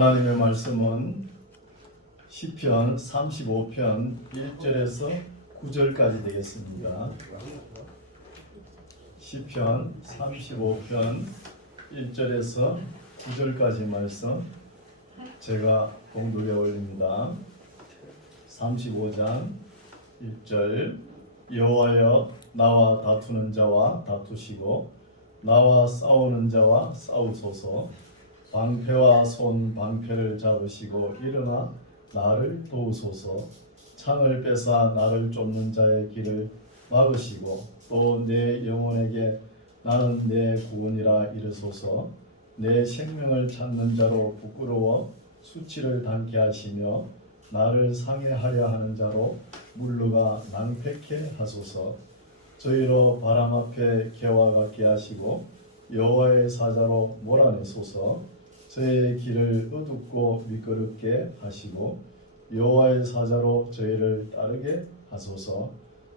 하나님의 말씀은 시편 35편 1절에서 9절까지 되겠습니다. 시편 35편 1절에서 9절까지 말씀 제가 공독해 올립니다. 35장 1절 여호와여 나와 다투는 자와 다투시고 나와 싸우는 자와 싸우소서. 방패와 손 방패를 잡으시고 일어나 나를 도우소서. 창을 뺏어 나를 쫓는 자의 길을 막으시고 또 내 영혼에게 나는 내 구원이라 이르소서. 내 생명을 찾는 자로 부끄러워 수치를 당케 하시며 나를 상해하려 하는 자로 물러가 낭패케 하소서. 저희로 바람 앞에 개와 같게 하시고 여호와의 사자로 몰아내소서. 저희의 길을 어둡고 미끄럽게 하시고 여호와의 사자로 저희를 따르게 하소서.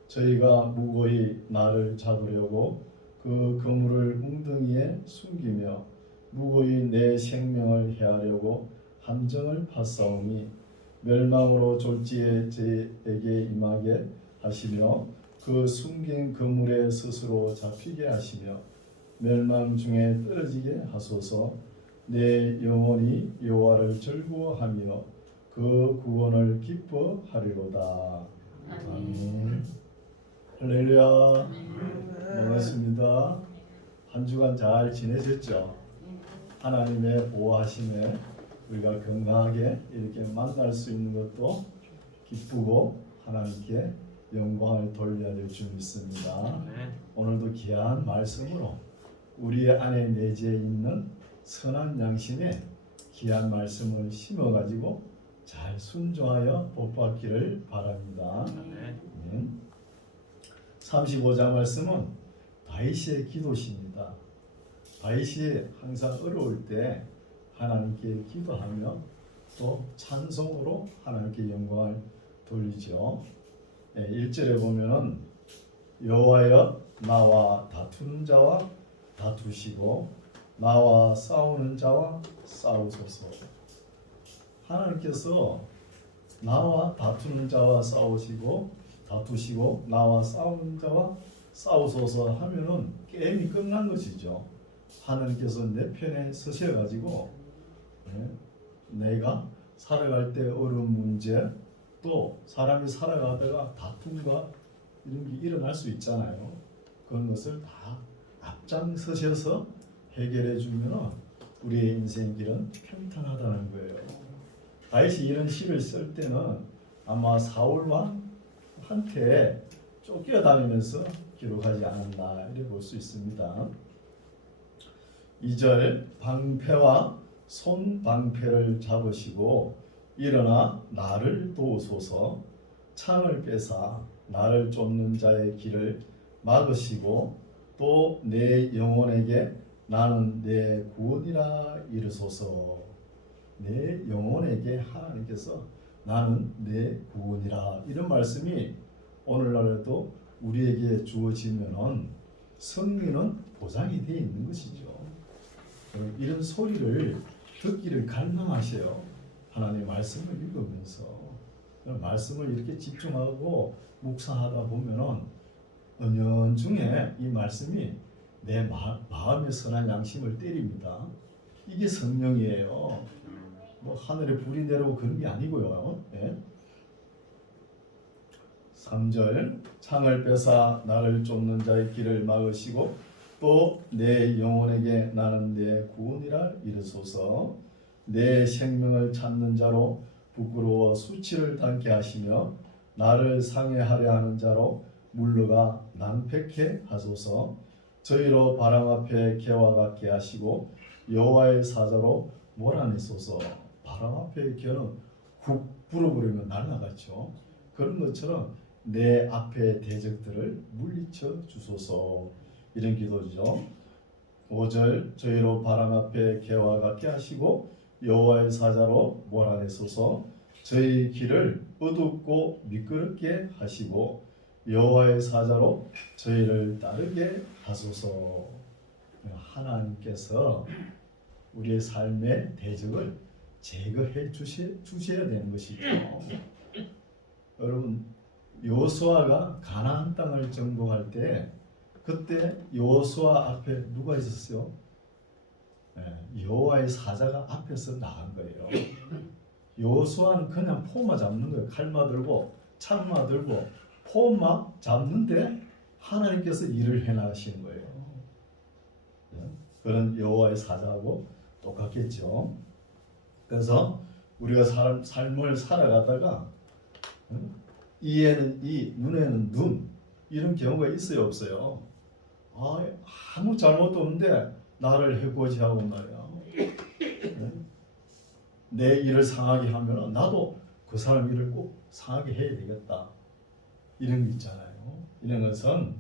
저희가 무고히 나를 잡으려고 그 그물을 웅덩이에 숨기며 무고히 내 생명을 해하려고 함정을 파싸움이 멸망으로 졸지에 저에게 임하게 하시며 그 숨긴 그물에 스스로 잡히게 하시며 멸망 중에 떨어지게 하소서. 내 영혼이 여호와를 즐거워하며 그 구원을 기뻐하리로다. 아멘. 할렐루야. 반갑습니다. 한 주간 잘 지내셨죠? 하나님의 보호하심에 우리가 건강하게 이렇게 만날 수 있는 것도 기쁘고 하나님께 영광을 돌려야 될 줄 믿습니다. 오늘도 귀한 말씀으로 우리 안에 내재해 있는 선한 양심에 귀한 말씀을 심어가지고 잘 순종하여 복받기를 바랍니다. 35장 말씀은 다윗의 기도시입니다. 다윗이 항상 어려울 때 하나님께 기도하며 또 찬송으로 하나님께 영광을 돌리죠. 1절에 보면은 여호와여 나와 다투는 자와 다투시고 나와 싸우는 자와 싸우소서. 하나님께서 나와 다투는 자와 다투시고 나와 싸우는 자와 싸우소서 하면은 게임이 끝난 것이죠. 하나님께서 내 편에 서셔가지고 내가 살아갈 때 어려운 문제 또 사람이 살아가다가 다툼과 이런 게 일어날 수 있잖아요. 그런 것을 다 앞장서셔서 해결해 주면 우리의 인생 길은 평탄하다는 거예요. 다윗이 이런 시를 쓸 때는 아마 사울 왕한테 쫓겨다니면서 기록하지 않았나 이렇게 볼 수 있습니다. 2절 방패와 손 방패를 잡으시고 일어나 나를 도우소서. 창을 뺏어 나를 쫓는 자의 길을 막으시고 또 내 영혼에게 나는 내 구원이라 이르소서. 내 영혼에게 하나님께서 나는 내 구원이라 이런 말씀이 오늘날에도 우리에게 주어지면은 승리는 보장이 되어 있는 것이죠. 이런 소리를 듣기를 갈망하세요. 하나님의 말씀을 읽으면서 말씀을 이렇게 집중하고 묵상하다 보면은 은연중에 이 말씀이 내 마음의 선한 양심을 때립니다. 이게 성령이에요. 뭐 하늘에 불이 내려오고 그런 게 아니고요. 3절 창을 뺏어 나를 쫓는 자의 길을 막으시고 또 내 영혼에게 나는 내 구원이라 이르소서. 내 생명을 찾는 자로 부끄러워 수치를 당케 하시며 나를 상해하려 하는 자로 물러가 낭패케 하소서. 저희로 바람 앞에 개와 같게 하시고 여호와의 사자로 몰아내소서. 바람 앞에 개는 훅 불어버리면 날아가죠. 그런 것처럼 내 앞에 대적들을 물리쳐 주소서. 이런 기도죠. 5절 저희로 바람 앞에 개와 같게 하시고 여호와의 사자로 몰아내소서. 저희 길을 어둡고 미끄럽게 하시고 여호와의 사자로 저희를 따르게 하소서. 하나님께서 우리의 삶의 대적을 제거해 주셔야 되는 것이죠. 여러분 여호수아가 가나안 땅을 정복할 때 그때 여호수아 앞에 누가 있었어요? 여호와의 사자가 앞에서 나간 거예요. 여호수아는 그냥 포마 잡는 거예요. 칼마 들고 창마 들고 포마 잡는데 하나님께서 일을 해나가시는 거예요. 그런 여호와의 사자하고 똑같겠죠. 그래서 우리가 삶을 살아가다가 이에는 이, 눈에는 눈 이런 경우가 있어요, 없어요? 아무 잘못도 없는데 나를 해코지 하고 말이야. 내 일을 상하게 하면 나도 그 사람 일을 꼭 상하게 해야 되겠다. 이런 게 있잖아요. 이런 것은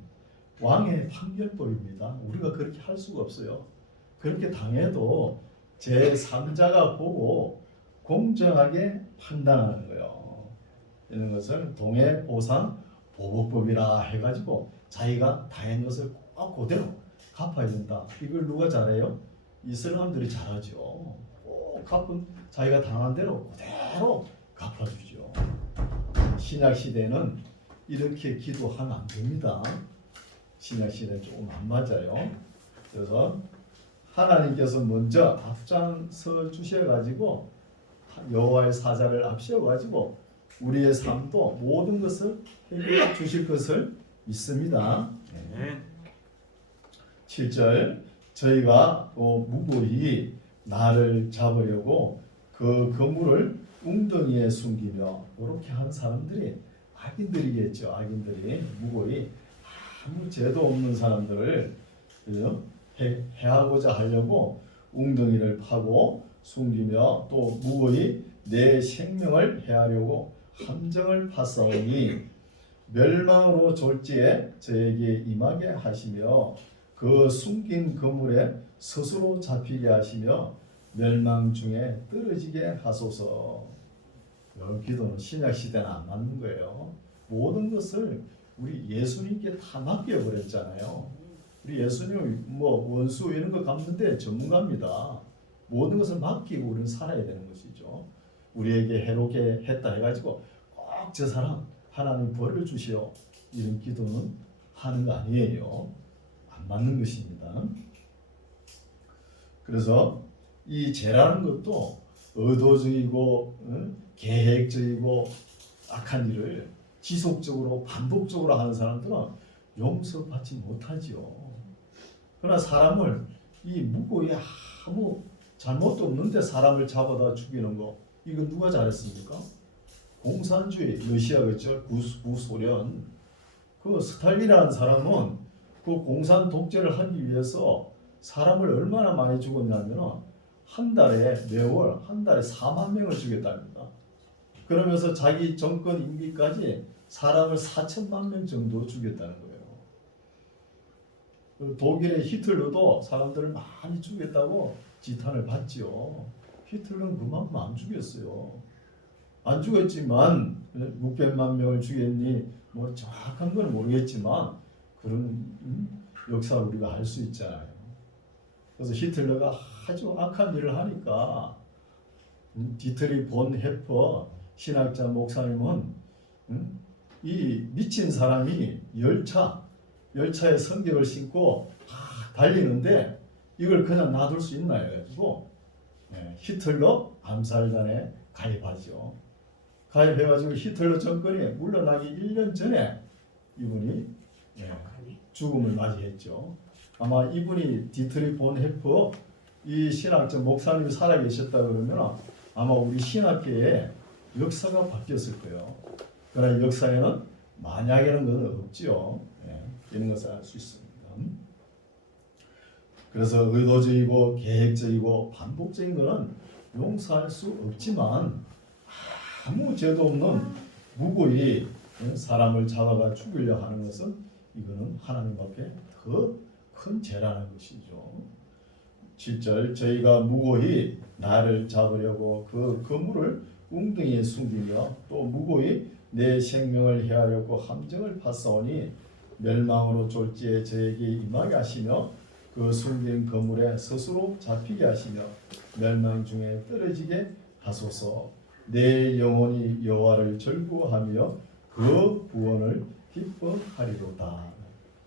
왕의 판결법입니다. 우리가 그렇게 할 수가 없어요. 그렇게 당해도 제3자가 보고 공정하게 판단하는 거예요. 이런 것을 동해보상 보복법이라 해가지고 자기가 당한 것을 꼭 그대로 갚아야 된다. 이걸 누가 잘해요? 이 사람들이 잘하죠. 꼭 자기가 당한 대로 그대로 갚아주죠. 신약 시대는 이렇게 기도하면 안 됩니다. 신약 시대는 조금 안 맞아요. 그래서 하나님께서 먼저 앞장서 주셔가지고 여호와의 사자를 앞세워가지고 우리의 삶도 모든 것을 해결해 주실 것을 믿습니다. 7절 저희가 무고히 나를 잡으려고 그 그물을 웅덩이에 숨기며 이렇게 하는 사람들이 악인들이겠죠. 악인들이 무고히 아무 죄도 없는 사람들을 해하고자 하려고 웅덩이를 파고 숨기며 또 무고히 내 생명을 해하려고 함정을 파싸우니 멸망으로 졸지에 저에게 임하게 하시며 그 숨긴 그물에 스스로 잡히게 하시며 멸망 중에 떨어지게 하소서. 이런 기도는 신약 시대는 안 맞는 거예요. 모든 것을 우리 예수님께 다 맡겨버렸잖아요. 우리 예수님은 원수 이런 거 갚는데 전문가입니다. 모든 것을 맡기고 우리는 살아야 되는 것이죠. 우리에게 해롭게 했다 해가지고 꼭 저 사람 하나님 벌을 주시오 이런 기도는 하는 거 아니에요. 안 맞는 것입니다. 그래서 이 죄라는 것도 의도적이고 계획적이고 악한 일을 지속적으로 반복적으로 하는 사람들은 용서받지 못하지요. 그러나 사람을 이 무고히 아무 잘못도 없는데 사람을 잡아다 죽이는 거 이건 누가 잘했습니까? 공산주의 러시아 그죠? 구소련 그 스탈린이라는 사람은 그 공산 독재를 하기 위해서 사람을 얼마나 많이 죽었냐면 매월 한 달에 4만 명을 죽였답니다. 그러면서 자기 정권 임기까지 사람을 4천만 명 정도 죽였다는 거예요. 독일의 히틀러도 사람들을 많이 죽였다고 지탄을 받지요. 히틀러는 그만큼 안 죽였어요. 안 죽였지만 600만 명을 죽였니 정확한 건 모르겠지만 그런 역사를 우리가 알 수 있잖아요. 그래서 히틀러가 아주 악한 일을 하니까 디트리 본 헤퍼 신학자 목사님은 이 미친 사람이 열차에 성경을 신고 달리는데 이걸 그냥 놔둘 수 있나요? 해가지고 히틀러 암살단에 가입하죠. 가입해가지고 히틀러 정권이 물러나기 1년 전에 이분이 죽음을 맞이했죠. 아마 이분이 디트리 본 헤퍼 이 신학자 목사님이 살아계셨다 그러면 아마 우리 신학계의 역사가 바뀌었을 거예요. 그러나 역사에는 만약이라는 것은 없지요. 이런 것을 알 수 있습니다. 그래서 의도적이고 계획적이고 반복적인 것은 용서할 수 없지만 아무 죄도 없는 무고히 사람을 잡아가 죽이려 하는 것은 이거는 하나님 앞에 더 큰 죄라는 것이죠. 7절 저희가 무고히 나를 잡으려고 그 그물을 웅덩이에 숨기며 또 무고히 내 생명을 해하려고 함정을 파싸우니 멸망으로 졸지에 저에게 임하게 하시며 그 숨긴 그물에 스스로 잡히게 하시며 멸망 중에 떨어지게 하소서. 내 영혼이 여호와를 즐거워하며 그 구원을 기뻐하리로다.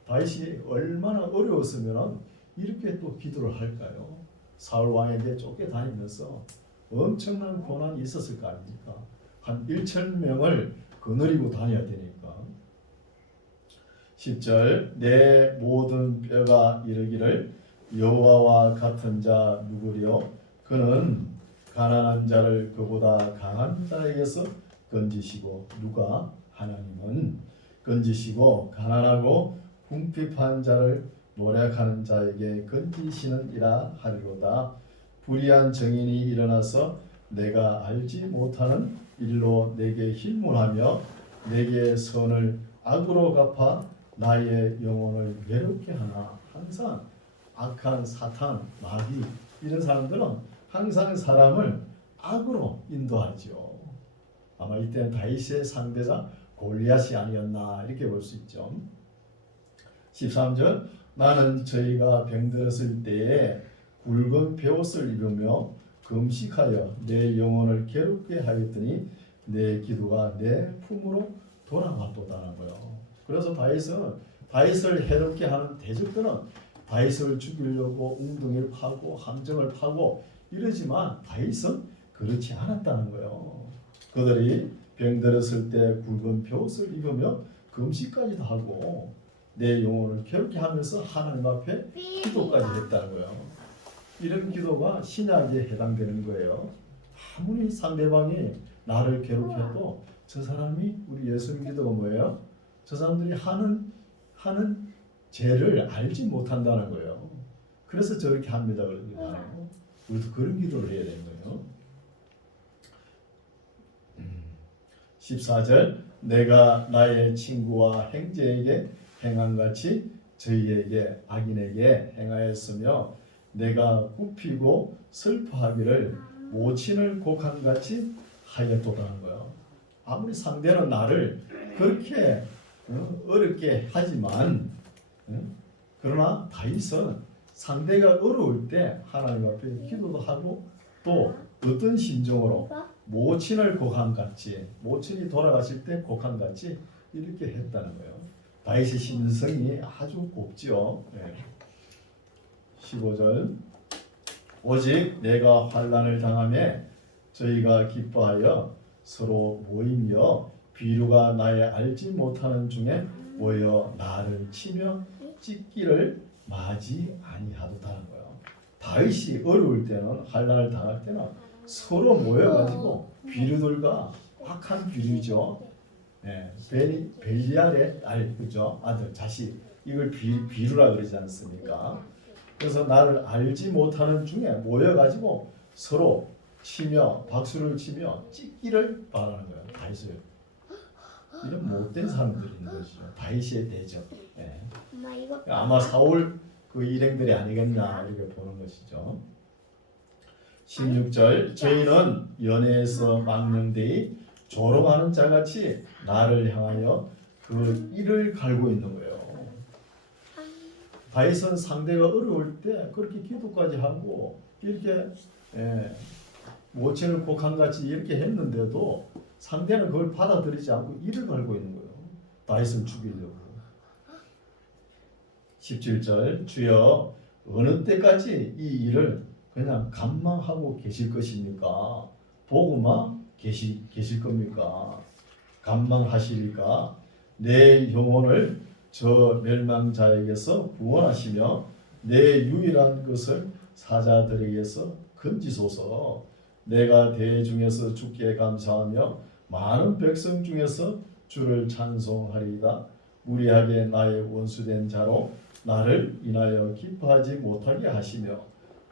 다윗이 얼마나 어려웠으면 이렇게 또 기도를 할까요? 사울 왕에게 쫓겨다니면서 엄청난 고난이 있었을 거 아닙니까? 한 1,000명을 거느리고 다녀야 되니까. 10절 내 모든 뼈가 이르기를 여호와와 같은 자 누구리요? 그는 가난한 자를 그보다 강한 자에게서 건지시고 누가? 하나님은 건지시고 가난하고 궁핍한 자를 노력하는 자에게 건지시느니라 하리로다. 불의한 정인이 일어나서 내가 알지 못하는 일로 내게 힐문하며 내게 선을 악으로 갚아 나의 영혼을 외롭게 하나. 항상 악한 사탄, 마귀 이런 사람들은 항상 사람을 악으로 인도하죠. 아마 이때는 다윗의 상대가 골리앗이 아니었나 이렇게 볼 수 있죠. 13절 나는 저희가 병들었을 때에 굵은 베옷을 입으며 금식하여 내 영혼을 괴롭게 하였더니 내 기도가 내 품으로 돌아왔도다라는 거예요. 그래서 다윗을 해롭게 하는 대적들은 다윗을 죽이려고 웅덩이를 파고 함정을 파고 이러지만 다윗은 그렇지 않았다는 거예요. 그들이 병들었을 때 굵은 벼옷을 입으며 금식까지도 하고 내 영혼을 괴롭게 하면서 하나님 앞에 기도까지 했다는 거예요. 이런 기도가 신약에 해당되는 거예요. 아무리 상대방이 나를 괴롭혀도 저 사람이 우리 예수님 기도가 뭐예요? 저 사람들이 하는 죄를 알지 못한다는 거예요. 그래서 저렇게 합니다. 그러잖아요. 우리도 그런 기도를 해야 되는 거예요. 14절 내가 나의 친구와 형제에게 행한같이 저희에게 악인에게 행하였으며 내가 굽히고 슬퍼하기를 모친을 곡한같이 하였도다는 거예요. 아무리 상대는 나를 그렇게 어렵게 하지만 그러나 다윗은 상대가 어려울 때 하나님 앞에 기도도 하고 또 어떤 심정으로 모친을 곡한같이 모친이 돌아가실 때 곡한같이 이렇게 했다는 거예요. 다윗의 심성이 아주 곱지요. 15절 오직 내가 환난을 당하매 저희가 기뻐하여 서로 모이며 비류가 나의 알지 못하는 중에 모여 나를 치며 찢기를 마지 아니하도다는 거예요. 다윗이 어려울 때는 환난을 당할 때는 서로 모여가지고 비류들과 악한 비류죠. 벨리알의 딸, 그죠? 아들, 자식 이걸 비류라 그러지 않습니까? 그래서 나를 알지 못하는 중에 모여가지고 서로 치며 박수를 치며 찢기를 바라는 거예요. 다윗을 이런 못된 사람들이 있는 것이죠. 다윗의 대적. 아마 사울 그 일행들이 아니겠나 이렇게 보는 것이죠. 16절 저희는 연애에서 망령되이 조롱하는 자같이 나를 향하여 그 이를 갈고 있는 거예요. 다윗은 상대가 어려울 때 그렇게 기도까지 하고 이렇게 모친을 곡한같이 이렇게 했는데도 상대는 그걸 받아들이지 않고 이를 갈고 있는 거예요. 다윗을 죽이려고. 17절 주여 어느 때까지 이 일을 그냥 감망하고 계실 것입니까? 보고만 계실 겁니까? 감망하시리까? 내 영혼을 저 멸망자에게서 구원하시며 내 유일한 것을 사자들에게서 건지소서. 내가 대중에서 주께 감사하며 많은 백성 중에서 주를 찬송하리이다. 무리하게 나의 원수된 자로 나를 인하여 기뻐하지 못하게 하시며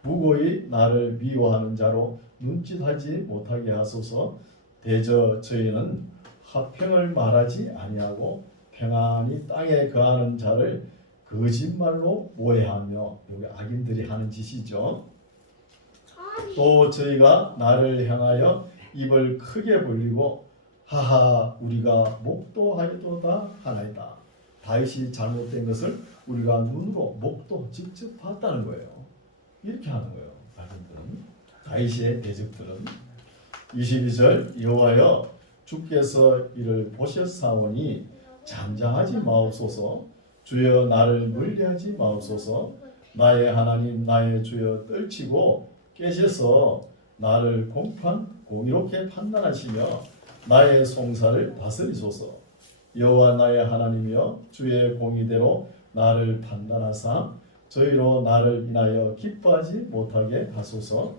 무고히 나를 미워하는 자로 눈짓하지 못하게 하소서. 대저 저희는 화평을 말하지 아니하고 평안히 땅에 거하는 자를 거짓말로 모해하며, 여기 악인들이 하는 짓이죠. 또 저희가 나를 향하여 입을 크게 벌리고 하하 우리가 목도하였도다 하나이다. 다윗이 잘못된 것을 우리가 눈으로 목도 직접 봤다는 거예요. 이렇게 하는 거예요. 악인들은, 다윗의 대적들은. 22절 여호와여 주께서 이를 보셨사오니 잠잠하지 마옵소서. 주여 나를 멀리하지 마옵소서. 나의 하나님 나의 주여 떨치고 깨셔서 나를 공의롭게 판단하시며 나의 송사를 다스리소서. 여호와 나의 하나님이여 주의 공의대로 나를 판단하사 저희로 나를 인하여 기뻐하지 못하게 하소서.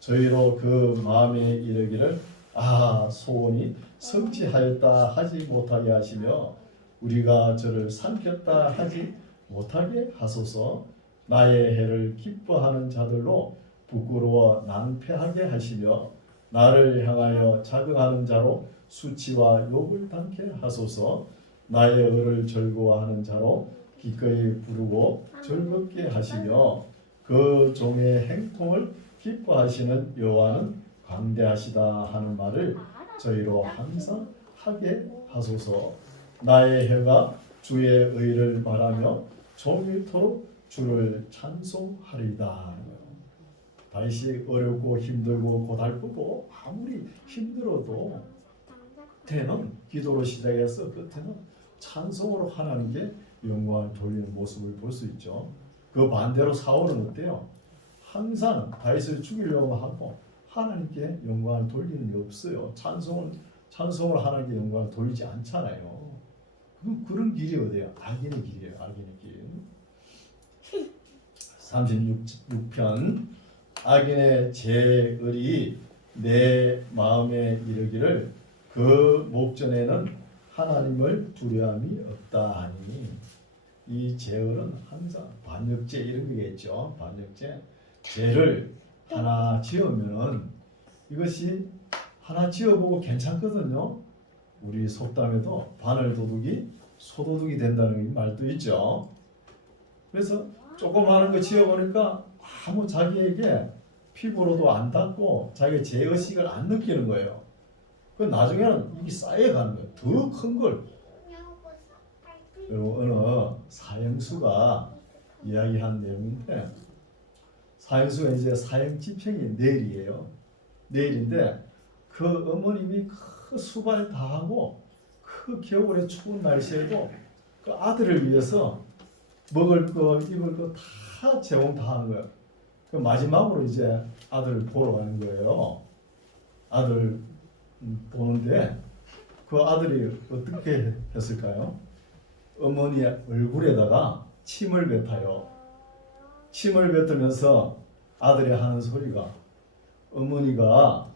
저희로 그 마음에 이르기를 소원이 성취하였다 하지 못하게 하시며 우리가 저를 삼켰다 하지 못하게 하소서. 나의 해를 기뻐하는 자들로 부끄러워 낭패하게 하시며 나를 향하여 자긍하는 자로 수치와 욕을 당케 하소서. 나의 의를 즐거워하는 자로 기꺼이 부르고 즐겁게 하시며 그 종의 행통을 기뻐하시는 여호와는 광대하시다 하는 말을 저희로 항상 하게 하소서. 나의 혀가 주의 의를 말하며 종일토록 주를 찬송하리이다. 다윗이 어렵고 힘들고 고달프고 아무리 힘들어도 그때는 기도로 시작해서 끝에는 찬송으로 하나님께 영광을 돌리는 모습을 볼 수 있죠. 그 반대로 사울은 어때요? 항상 다윗을 죽이려고 하고 하나님께 영광을 돌리는 게 없어요. 찬송을 하나님께 영광을 돌리지 않잖아요. 그런 길이 어디예요? 악인의 길이에요. 악인의 길. 36편 악인의 제을이 내 마음에 이르기를 그 목전에는 하나님을 두려움이 없다 하니 이 제을은 항상 반역죄 이런 거겠죠. 반역죄. 죄를 하나 지으면은 이것이 하나 지어보고 괜찮거든요. 우리 속담에도 바늘도둑이 소도둑이 된다는 말도 있죠. 그래서 조그마한 거 지어보니까 아무 자기에게 피부로도 안 닿고 자기 죄의식을 안 느끼는 거예요. 그 나중에는 이게 쌓여가는 거예요. 더 큰 걸. 그리고 어느 사형수가 이야기한 내용인데 사형수가 이제 사형 집행이 내일이에요. 내일인데 그 어머님이 그 수발 다 하고 그 겨울에 추운 날씨에도 그 아들을 위해서 먹을 거 입을 거 다 제공 다 하는 거예요. 그 마지막으로 이제 아들을 보러 가는 거예요. 아들 보는데 그 아들이 어떻게 했을까요? 어머니의 얼굴에다가 침을 뱉어요. 침을 뱉으면서 아들이 하는 소리가 어머니가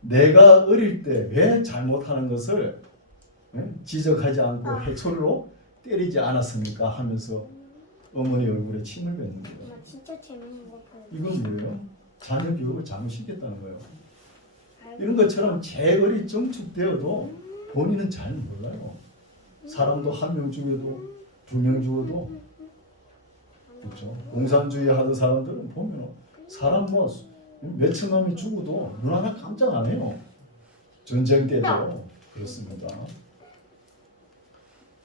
내가 어릴 때 왜 잘못하는 것을 지적하지 않고 해초리로 때리지 않았습니까? 하면서 어머니 얼굴에 침을 뱉는 거예요. 진짜 재밌는 거 보여. 이건 뭐예요? 자녀 교육을 잘못시켰다는 거예요. 이런 것처럼 재벌이 정축되어도 본인은 잘 몰라요. 사람도 한 명 죽여도 두 명 죽어도 그렇죠. 공산주의 하던 사람들은 보면 사람 뭐 몇천 명이 죽어도 눈 하나 깜짝 안 해요. 전쟁 때도 그렇습니다.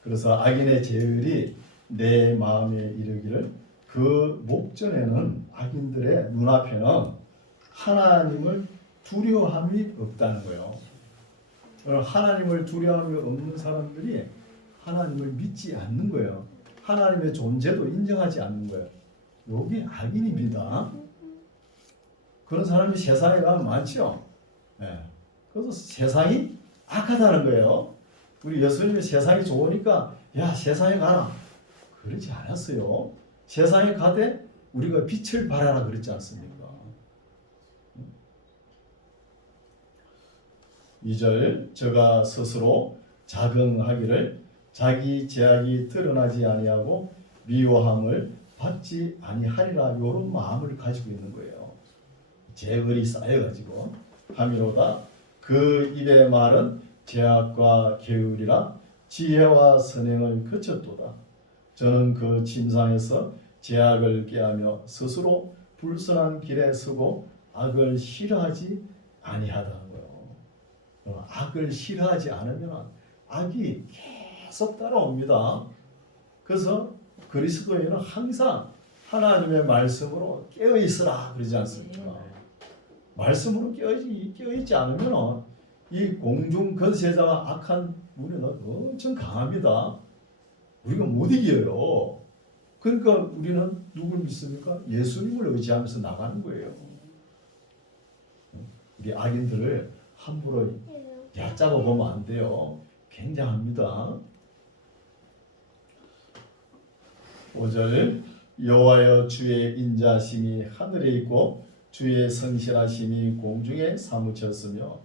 그래서 악인의 제을이 내 마음에 이르기를 그 목전에는 악인들의 눈앞에는 하나님을 두려움이 없다는 거예요. 하나님을 두려움이 없는 사람들이 하나님을 믿지 않는 거예요. 하나님의 존재도 인정하지 않는 거예요. 여기 악인입니다. 그런 사람이 세상에 가면 많죠. 네. 그래서 세상이 악하다는 거예요. 우리 예수님이 세상이 좋으니까 야 세상에 가라 그러지 않았어요. 세상에 가되 우리가 빛을 발하라 그랬지 않습니까? 2절 저가 스스로 자긍하기를 자기 죄악이 드러나지 아니하고 미워함을 받지 아니하리라 이런 마음을 가지고 있는 거예요. 죄을이 쌓여가지고 하미로다 그 입의 말은 죄악과 게으리라 지혜와 선행을 거쳤도다. 저는 그 침상에서 죄악을 깨하며 스스로 불선한 길에 서고 악을 싫어하지 아니하다는 거예요. 악을 싫어하지 않으면 악이 계속 따라옵니다. 그래서 그리스도인은 항상 하나님의 말씀으로 깨어 있으라 그러지 않습니까? 말씀으로 깨어있지 않으면 이 공중 건세자가 악한 우리는 엄청 강합니다. 우리가 못 이겨요. 그러니까 우리는 누굴 믿습니까? 예수님을 의지하면서 나가는 거예요. 우리 악인들을 함부로 얕잡아 보면 안 돼요. 굉장합니다. 5절 여호와여 주의 인자심이 하늘에 있고 주의 성실하심이 공중에 사무쳤으며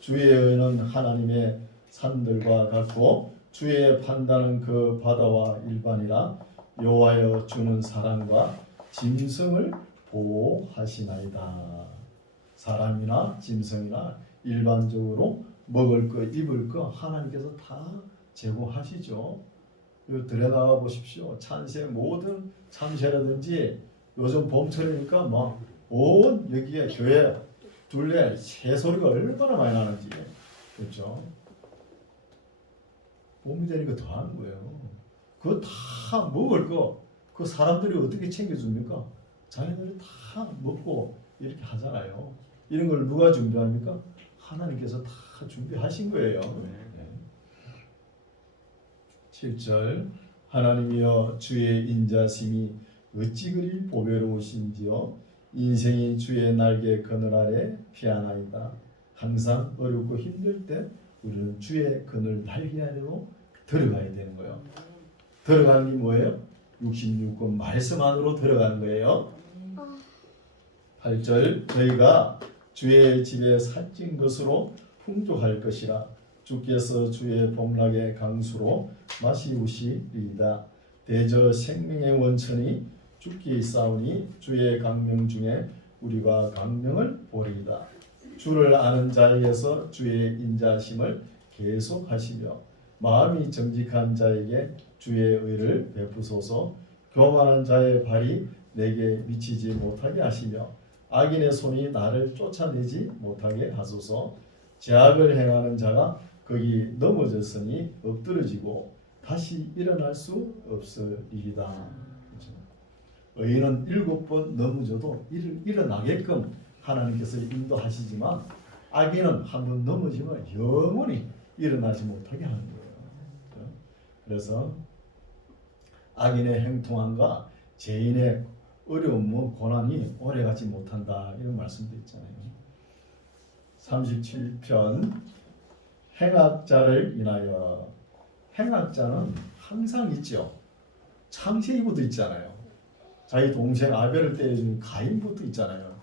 주의 의는 하나님의 산들과 같고 주의 판단은 그 바다와 일반이라 여호와여 주는 사람과 짐승을 보호하시나이다. 사람이나 짐승이나 일반적으로 먹을 거 입을 거 하나님께서 다 제공하시죠. 들여다가 보십시오. 찬새 모든 참새라든지 요즘 봄철이니까 막 온 여기에 교회 둘레 새소리가 얼마나 많이 나는지. 그렇죠? 봄이 되니까 더 하는 거예요. 그거 다 먹을 거, 그 사람들이 어떻게 챙겨줍니까? 자기들이 다 먹고 이렇게 하잖아요. 이런 걸 누가 준비합니까? 하나님께서 다 준비하신 거예요. 7절 하나님이여 주의 인자심이 어찌 그리 보배로우신지요. 인생이 주의 날개 그늘 아래 피하나이다. 항상 어렵고 힘들 때 우리는 주의 그늘 날개 아래로 들어가야 되는 거예요. 들어가는 게 뭐예요? 66권 말씀 안으로 들어가는 거예요. 8절 저희가 주의 집에 살찐 것으로 풍족할 것이라 주께서 주의 복락의 강수로 마시우시리이다. 대저 생명의 원천이 주께 있사오니 주의 강명 중에 우리가 강명을 보리이다. 주를 아는 자에게서 주의 인자심을 계속하시며 마음이 정직한 자에게 주의 의를 베푸소서. 교만한 자의 발이 내게 미치지 못하게 하시며 악인의 손이 나를 쫓아내지 못하게 하소서. 죄악을 행하는 자가 거기 넘어졌으니 엎드러지고 다시 일어날 수 없으리이다. 의인은 7번 넘어져도 일어나게끔 하나님께서 인도하시지만 악인은 한번 넘어지면 영원히 일어나지 못하게 하는 거예요. 그래서 악인의 행통함과 죄인의 어려움, 고난이 오래가지 못한다 이런 말씀도 있잖아요. 37편 행악자를 인하여. 행악자는 항상 있죠. 창세기부터 있잖아요. 자기 동생 아벨을 때려준 가인부터 있잖아요.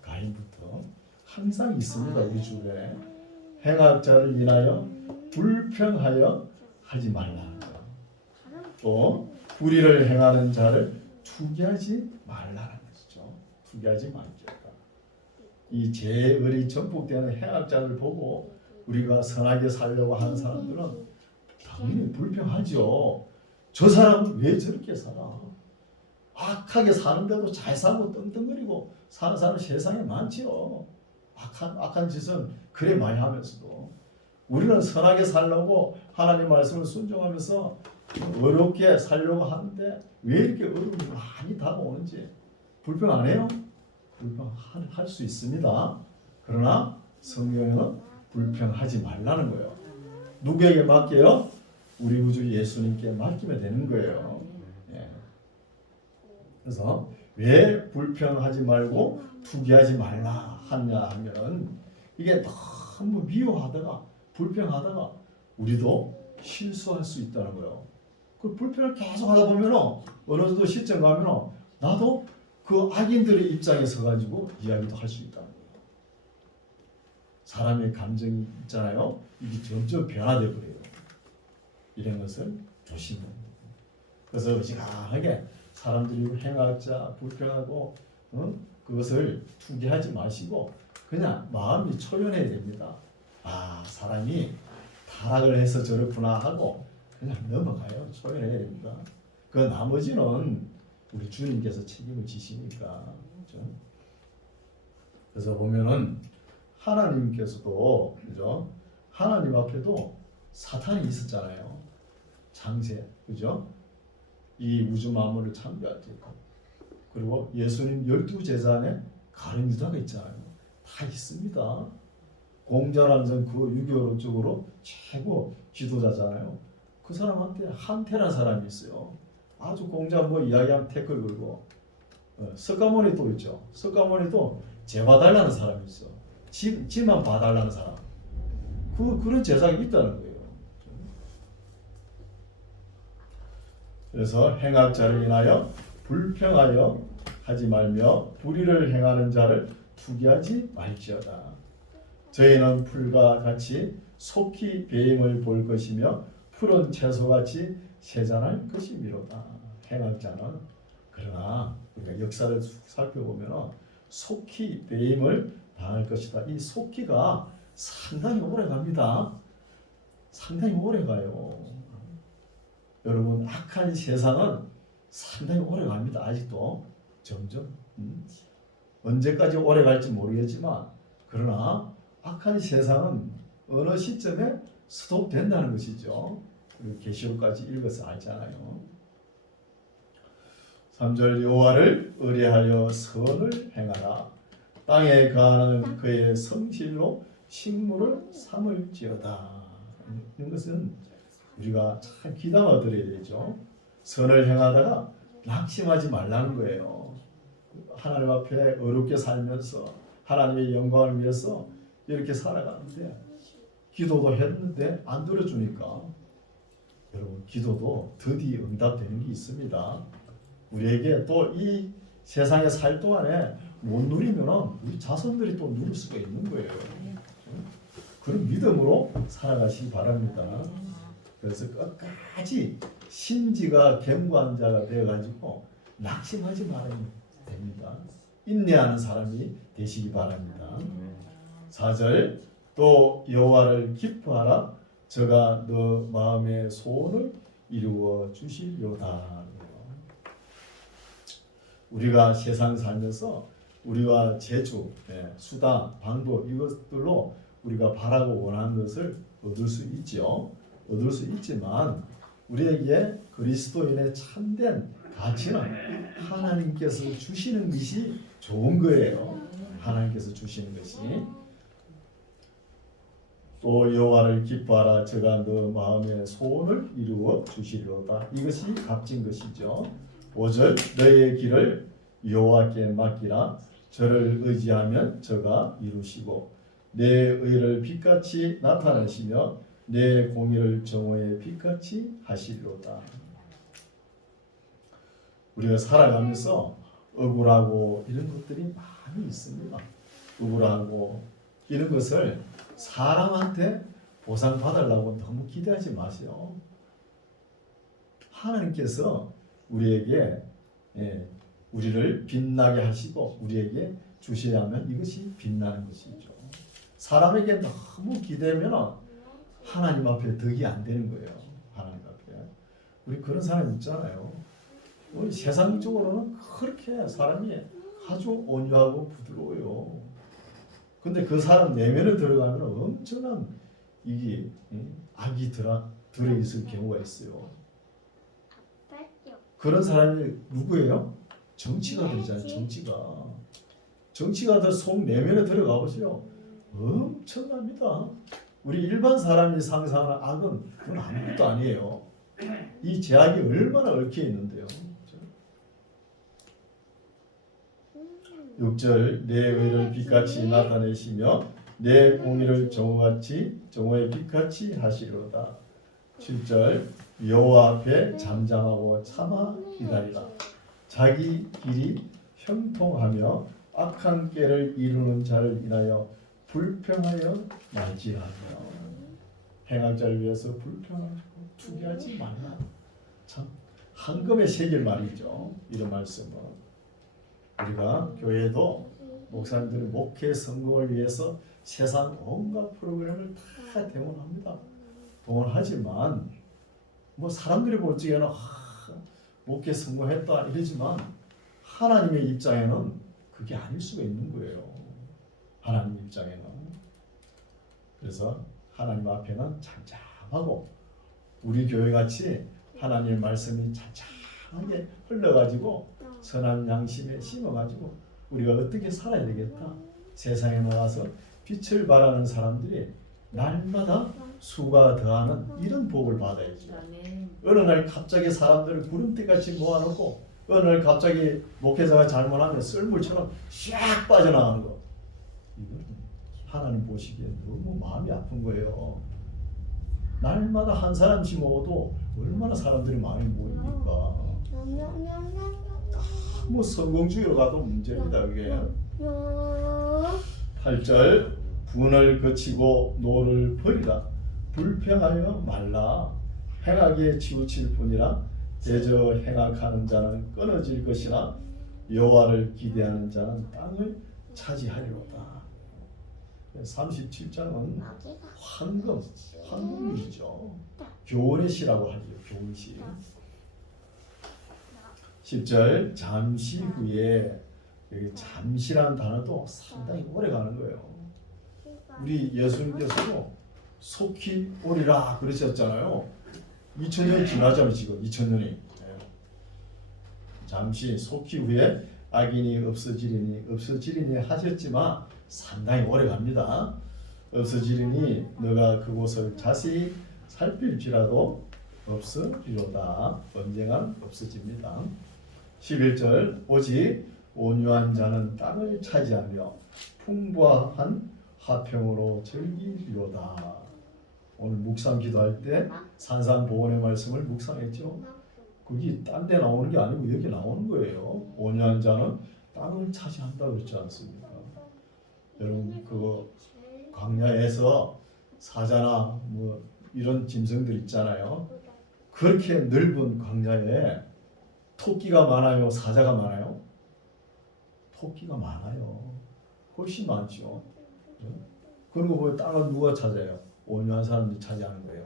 가인부터 항상 있습니다. 우리 주변에. 행악자를 인하여 불평하여 하지 말라. 또 불의를 행하는 자를 투기하지 말라는 것이죠. 투기하지 말겠다. 이 죄의리 전복되는 행악자를 보고 우리가 선하게 살려고 하는 사람들은 당연히 불평하죠. 저 사람은 왜 저렇게 살아? 악하게 사는데도 잘 살고 떵떵거리고 사는 사람 세상에 많지요. 악한 짓은 그래 많이 하면서도 우리는 선하게 살려고 하나님 말씀을 순종하면서 어렵게 살려고 하는데 왜 이렇게 어려움이 많이 다가오는지 불평 안 해요? 불평할 수 있습니다. 그러나 성경에는 불평하지 말라는 거예요. 누구에게 맡겨요? 우리 구주 예수님께 맡기면 되는 거예요. 그래서 왜 불평하지 말고 투기하지 말라 하냐 하면 이게 너무 미워하다가 불평하다가 우리도 실수할 수 있다는 거예요. 그 불평을 계속 하다 보면 어느 정도 시점 가면 나도 그 악인들의 입장에 서가지고 이야기도 할 수 있다는 거예요. 사람의 감정이 있잖아요. 이게 점점 변화되어 버려요. 이런 것을 조심해야 돼요. 그래서 의식하게 사람들이 행악자, 불평하고 그것을 투기하지 마시고 그냥 마음이 초연해야 됩니다. 아, 사람이 타락을 해서 저렇구나 하고 그냥 넘어가요. 초연해야 됩니다. 그 나머지는 우리 주님께서 책임을 지시니까. 그렇죠? 그래서 보면은 하나님께서도 그죠? 하나님 앞에도 사탄이 있었잖아요. 창세, 그죠? 이 우주 만물을 창조할 때. 그리고 예수님 12제자 안에 가룟 유다가 있잖아요. 다 있습니다. 공자라는 그 6.25 쪽으로 최고 지도자잖아요. 그 사람한테 한태라는 사람이 있어요. 아주 공자 뭐 이야기하면 태클 걸고. 석가모니 또 있죠. 석가모니도 제봐달라는 사람이 있어. 지만 봐달라는 사람. 그런 제사가 있다는 거예요. 그래서 행악자를 인하여 불평하여 하지 말며 불의를 행하는 자를 투기하지 말지어다. 저희는 풀과 같이 속히 배임을 볼 것이며 푸른 채소같이 세잔할 것이미로다. 행악자는 그러나 우리가 역사를 살펴보면 속히 배임을 당할 것이다. 이 속기가 상당히 오래 갑니다. 상당히 오래 가요. 여러분 악한 세상은 상당히 오래 갑니다. 아직도 점점 언제까지 오래 갈지 모르겠지만 그러나 악한 세상은 어느 시점에 스톱된다는 것이죠. 계시록까지 읽어서 알잖아요. 3절 여호와를 의뢰하여 선을 행하라. 땅에 거하는 그의 성실로 식물을 삼을지어다. 이것은 우리가 참 귀담아 들어야 되죠. 선을 행하다가 낙심하지 말라는 거예요. 하나님 앞에 어렵게 살면서 하나님의 영광을 위해서 이렇게 살아가는데 기도도 했는데 안 들어주니까 여러분 기도도 드디어 응답되는 게 있습니다. 우리에게 또 이 세상에 살 동안에 못 누리면 우리 자손들이 또 누릴 수가 있는 거예요. 그런 믿음으로 살아가시기 바랍니다. 그래서 끝까지 심지가 견고한 자가 되어가지고 낙심하지 말아야 됩니다. 인내하는 사람이 되시기 바랍니다. 4절 또 여호와를 기뻐하라. 저가 너 마음의 소원을 이루어 주시려다. 우리가 세상 살면서 우리와 재주, 수단, 방법 이것들로 우리가 바라고 원하는 것을 얻을 수 있죠. 얻을 수 있지만 우리에게 그리스도인의 참된 가치는 하나님께서 주시는 것이 좋은 거예요. 하나님께서 주시는 것이. 또 여호와를 기뻐하라. 저가 너 마음의 소원을 이루어 주시리로다. 이것이 값진 것이죠. 5절 너의 길을 여호와께 맡기라. 저를 의지하면 저가 이루시고 내 의를 빛같이 나타내시며 내 공의를 정오의 빛같이 하시리로다. 우리가 살아가면서 억울하고 이런 것들이 많이 있습니다. 억울하고 이런 것을 사람한테 보상받으려고 너무 기대하지 마세요. 하나님께서 우리에게 우리를 빛나게 하시고 우리에게 주셔야 하면 이것이 빛나는 것이죠. 사람에게 너무 기대면 하나님 앞에 덕이 안 되는 거예요. 하나님 앞에. 우리 그런 사람 있잖아요. 우리 세상적으로는 그렇게 사람이 아주 온유하고 부드러워요. 근데 그 사람 내면에 들어가면 엄청난 이게 악이 들어있을 경우가 있어요. 그런 사람이 누구예요? 정치가들이잖아요. 정치가들 속 내면에 들어가 보세요. 엄청납니다. 우리 일반 사람이 상상하는 악은 그건 아무것도 아니에요. 이 죄악이 얼마나 얽혀 있는데요. 6절 내 의를 빛같이 나타내시며 내 공의를 정오의 빛같이 하시리로다. 7절 여호와 앞에 잠잠하고 참아 기다리라. 자기 길이 형통하며 악한 꾀를 이루는 자를 인하여 불평하여 말지하며. 행악자를 위해서 불평하고 투기하지 말라. 참 한금에 새길 말이죠. 이런 말씀은 우리가 교회도 목사님들이 목회 성공을 위해서 세상 온갖 프로그램을 다 동원합니다. 동원하지만 뭐 사람들이 볼 적에는 목회 성공했다 이러지만 하나님의 입장에는 그게 아닐 수가 있는 거예요. 하나님 입장에는. 그래서 하나님 앞에는 잠잠하고 우리 교회같이 하나님의 말씀이 잠잠하게 흘러가지고 선한 양심에 심어가지고 우리가 어떻게 살아야 되겠다 세상에 나가서 빛을 발하는 사람들이 날마다 수가 더하는 이런 복을 받아야죠. 어느 날 갑자기 사람들을 구름대같이 모아놓고 어느 날 갑자기 목회자가 잘못하면 썰물처럼 샥 빠져나가는 거. 이건 하나님 보시기에 너무 마음이 아픈 거예요. 날마다 한 사람씩 먹어도 얼마나 사람들이 많이 모이니까. 뭐 성공주의로 가도 문제입니다. 그게. 8절 분을 거치고 노를 버리라. 불평하여 말라. 행악에 치우칠 뿐이라. 대저 행악하는 자는 끊어질 것이나 여호와를 기대하는 자는 땅을 차지하리로다. 37장은 황금이죠. 교훈의 시라고 하죠. 교훈 시. 10절 잠시 후에 여기 잠시라는 단어도 상당히 오래 가는 거예요. 우리 예수님께서도 속히 오리라 그러셨잖아요. 2000년이 지나잖아요. 지금 2000년이. 잠시 속히 후에 악인이 없어지리니 하셨지만 상당히 오래 갑니다. 없어지리니 너가 그곳을 자세히 살필지라도 없어지로다. 언젠간 없어집니다. 11절 오직 온유한 자는 땅을 차지하며 풍부한 화평으로 즐기리로다. 오늘 묵상 기도할 때 산상보훈의 말씀을 묵상했죠. 그게 딴 데 나오는 게 아니고 여기 나오는 거예요. 온유한 자는 땅을 차지한다고 그랬지 않습니까? 여러분 그거 광야에서 사자나 뭐 이런 짐승들 있잖아요. 그렇게 넓은 광야에 토끼가 많아요? 사자가 많아요? 토끼가 많아요. 훨씬 많죠. 그리고 그 땅을 누가 찾아요? 온유한 사람들이 차지하는 거예요.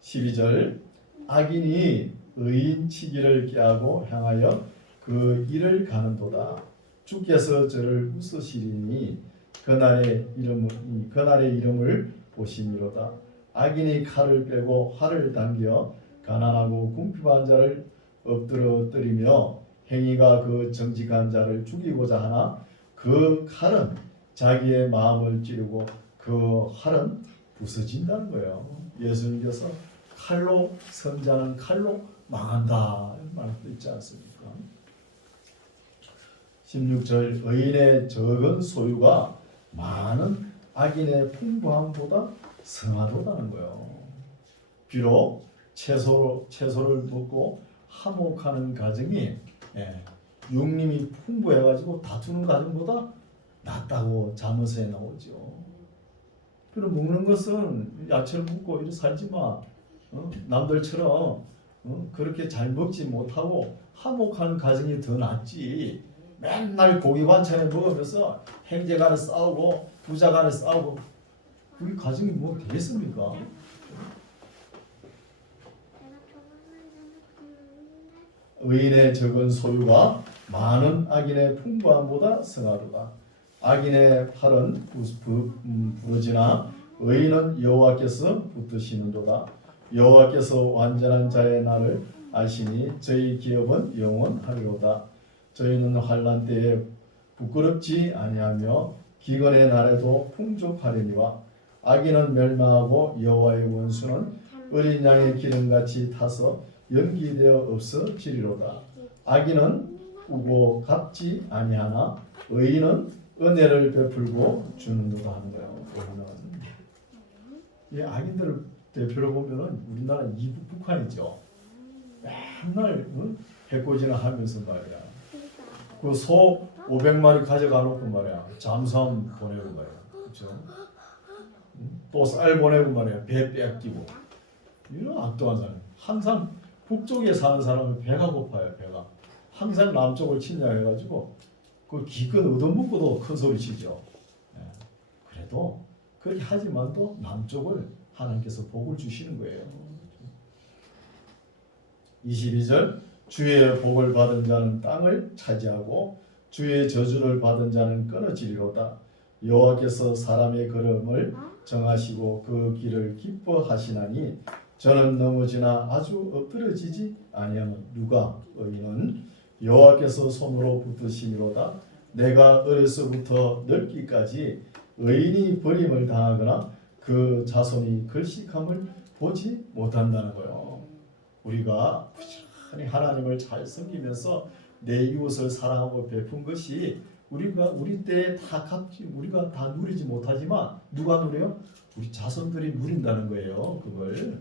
12절 악인이 의인 치기를 깨하고 향하여 그 일을 가는도다. 주께서 저를 웃으시리니 그날의 이름을 보시미로다. 악인이 칼을 빼고 활을 당겨 가난하고 궁핍한 자를 엎드러뜨리며 행위가 그 정직한 자를 죽이고자 하나 그 칼은 자기의 마음을 찌르고 그 활은 부서진다는 거예요. 예수님께서 칼로 선자는 칼로 망한다 이런 말도 있지 않습니까? 16절 의인의 적은 소유가 많은 악인의 풍부함보다 성하도다는 거예요. 비록 채소를 먹고 화목하는 가정이 육림이 풍부해가지고 다투는 가정보다 낫다고 잠언서에 나오죠. 그리고 먹는 것은 야채를 먹고 이렇게 살지 마. 남들처럼 그렇게 잘 먹지 못하고 화목하는 가정이 더 낫지. 맨날 고기 반찬에 먹으면서 형제 간에 싸우고 부자 간에 싸우고 그게 가정이 뭐 되겠습니까? 의인의 적은 소유가 많은 악인의 풍부함보다 성하도다. 악인의 팔은 부러지나 의인은 여호와께서 붙드시는도다. 여호와께서 완전한 자의 날을 아시니 저희 기업은 영원하리로다. 저희는 환난 때에 부끄럽지 아니하며 기근의 날에도 풍족하리니와 악인은 멸망하고 여호와의 원수는 어린 양의 기름같이 타서 연기되어 없어지리로다. 악인은 우고 갚지 아니하나 의인은 은혜를 베풀고 주는도다 하는 거예요. 이 악인들을 대표로 보면은 우리나라 이북 북한이죠. 맨날 해코지나 하면서 말이야. 그 소 500마리 가져가 놓고 말이야. 잠수함 보내고 말이야. 그렇죠? 또 쌀 보내고 말이야. 배 뺏기고. 이런 악도한 사람. 항상 북쪽에 사는 사람은 배가 고파요. 배가. 항상 남쪽을 침략해가지고 그 기껏 얻어먹고도 큰 소리 치죠. 그래도 그렇게 하지만도 남쪽을 하나님께서 복을 주시는 거예요. 22절 주의 복을 받은 자는 땅을 차지하고 주의 저주를 받은 자는 끊어지리로다. 여호와께서 사람의 걸음을 정하시고 그 길을 기뻐하시나니 저는 넘어지나 아주 엎드러지지 아니하면 누가 의인은 여호와께서 손으로 붙드시미로다. 내가 어려서부터 늙기까지 의인이 버림을 당하거나 그 자손이 글식함을 보지 못한다는 거예요. 우리가 부지런히 하나님을 잘 섬기면서 내 이웃을 사랑하고 베푼 것이 우리가 우리 때에 다 갚지, 우리가 다 누리지 못하지만 누가 누려요? 우리 자손들이 누린다는 거예요. 그걸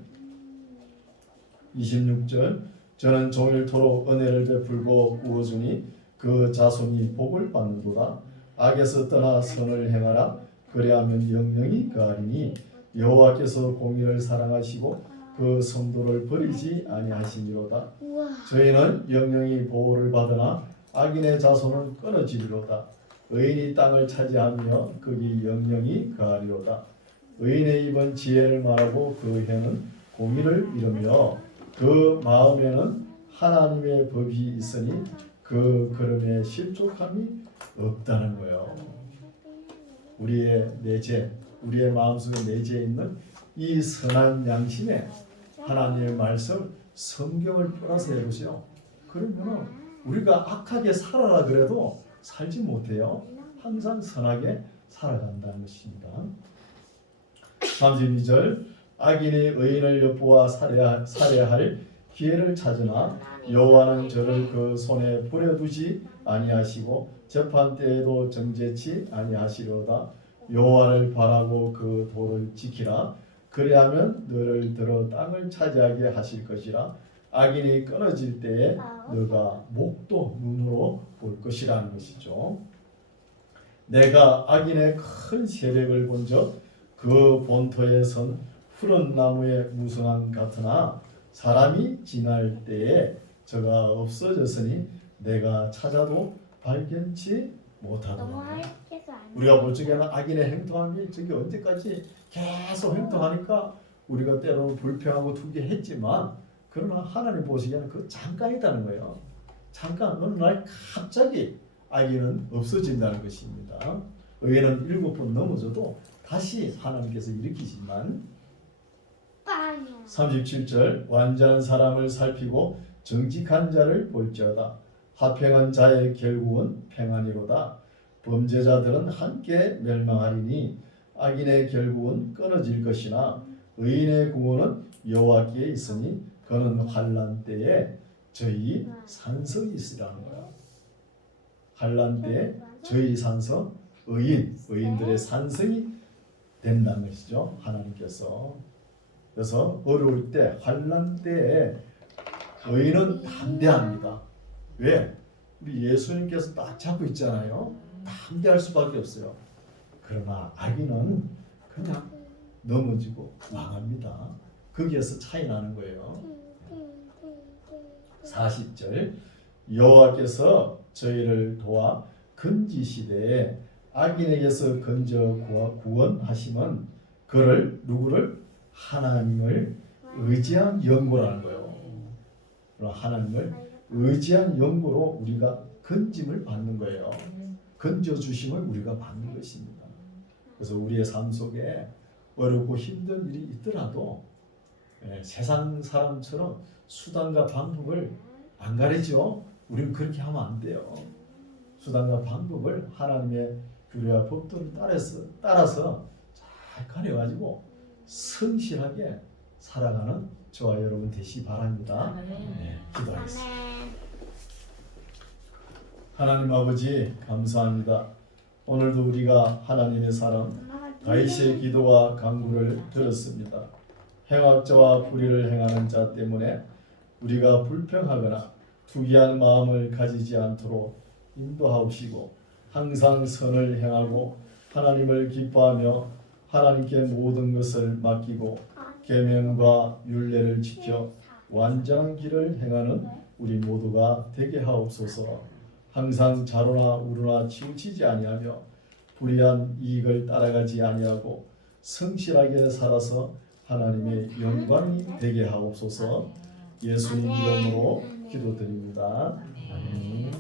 26절 저는 종일토록 은혜를 베풀고 구워주니 그 자손이 복을 받는도다. 악에서 떠나 선을 행하라. 그리하면 영영이 가리니 여호와께서 공의를 사랑하시고 그 성도를 버리지 아니하시니로다. 저희는 영영이 보호를 받으나 악인의 자손은 끊어지리로다. 의인이 땅을 차지하며 거기 영영이 가리로다. 의인의 입은 지혜를 말하고 그 혀는 공의를 이루며 그 마음에는 하나님의 법이 있으니 그 걸음에 실족함이 없다는 거예요. 우리의 내재, 우리의 마음속에 내재해 있는 이 선한 양심에 하나님의 말씀, 성경을 플러스 해보세요. 그러면 우리가 악하게 살아라 그래도 살지 못해요. 항상 선하게 살아간다는 것입니다. 32절 악인이 의인을 엿보아 살해할 기회를 찾으나 여호와는 저를 그 손에 버려두지 아니하시고 재판 때에도 정죄치 아니하시려다. 여호와를 바라고 그 도를 지키라. 그리하면 너를 들어 땅을 차지하게 하실 것이라. 악인이 끊어질 때에 너가 목도 눈으로 볼 것이라는 것이죠. 내가 악인의 큰 세력을 본 적 그 본토에 선 푸른 나무의 무성함 같으나 사람이 지날 때에 저가 없어졌으니 내가 찾아도 발견치 못하더라. 우리가 볼 적에는 악인의 행동함이 저게 언제까지 계속 행동하니까 우리가 때로는 불평하고 투기했지만 그러나 하나님 보시기에는 그 잠깐이다는 거예요. 잠깐 어느 날 갑자기 악인은 없어진다는 것입니다. 의인은 7번 넘어져도 다시 하나님께서 일으키지만 37절 완전한 사람을 살피고 정직한 자를 볼지어다. 화평한 자의 결국은 평안이로다. 범죄자들은 함께 멸망하리니 악인의 결국은 끊어질 것이나 의인의 구원은 여호와께 있으니 그는 환난 때에 저희 산성이 있으라는 거야. 환난 때에 저희 산성, 의인들의 산성이 된다는 것이죠. 하나님께서. 그래서 어려울 때, 환난 때에 의인은 담대합니다. 왜? 우리 예수님께서 딱 잡고 있잖아요. 담대할 수밖에 없어요. 그러나 악인은 그냥 넘어지고 망합니다. 거기에서 차이 나는 거예요. 40절 여호와께서 저희를 도와 건지시되 악인에게서 건져 구원하심은 그를 누구를? 하나님을 의지한 연고라는 거예요. 하나님을 의지한 연고로 우리가 건짐을 받는 거예요. 건져주심을 우리가 받는 것입니다. 그래서 우리의 삶 속에 어렵고 힘든 일이 있더라도 세상 사람처럼 수단과 방법을 안 가리죠. 우리는 그렇게 하면 안 돼요. 수단과 방법을 하나님의 규례와 법도를 따라서 잘 가려가지고 성실하게 살아가는 저와 여러분 되시기 바랍니다. 기도하겠습니다. 하나님 아버지 감사합니다. 오늘도 우리가 하나님의 사람 다윗의 기도와 간구를 들었습니다. 행악자와 불의를 행하는 자 때문에 우리가 불평하거나 투기한 마음을 가지지 않도록 인도하옵시고 항상 선을 행하고 하나님을 기뻐하며 하나님께 모든 것을 맡기고 계명과 율례를 지켜 완전한 길을 행하는 우리 모두가 되게 하옵소서. 항상 자로나 우로나 치우치지 아니하며 불의한 이익을 따라가지 아니하고 성실하게 살아서 하나님의 영광이 되게 하옵소서. 예수님 이름으로 기도드립니다. 아멘.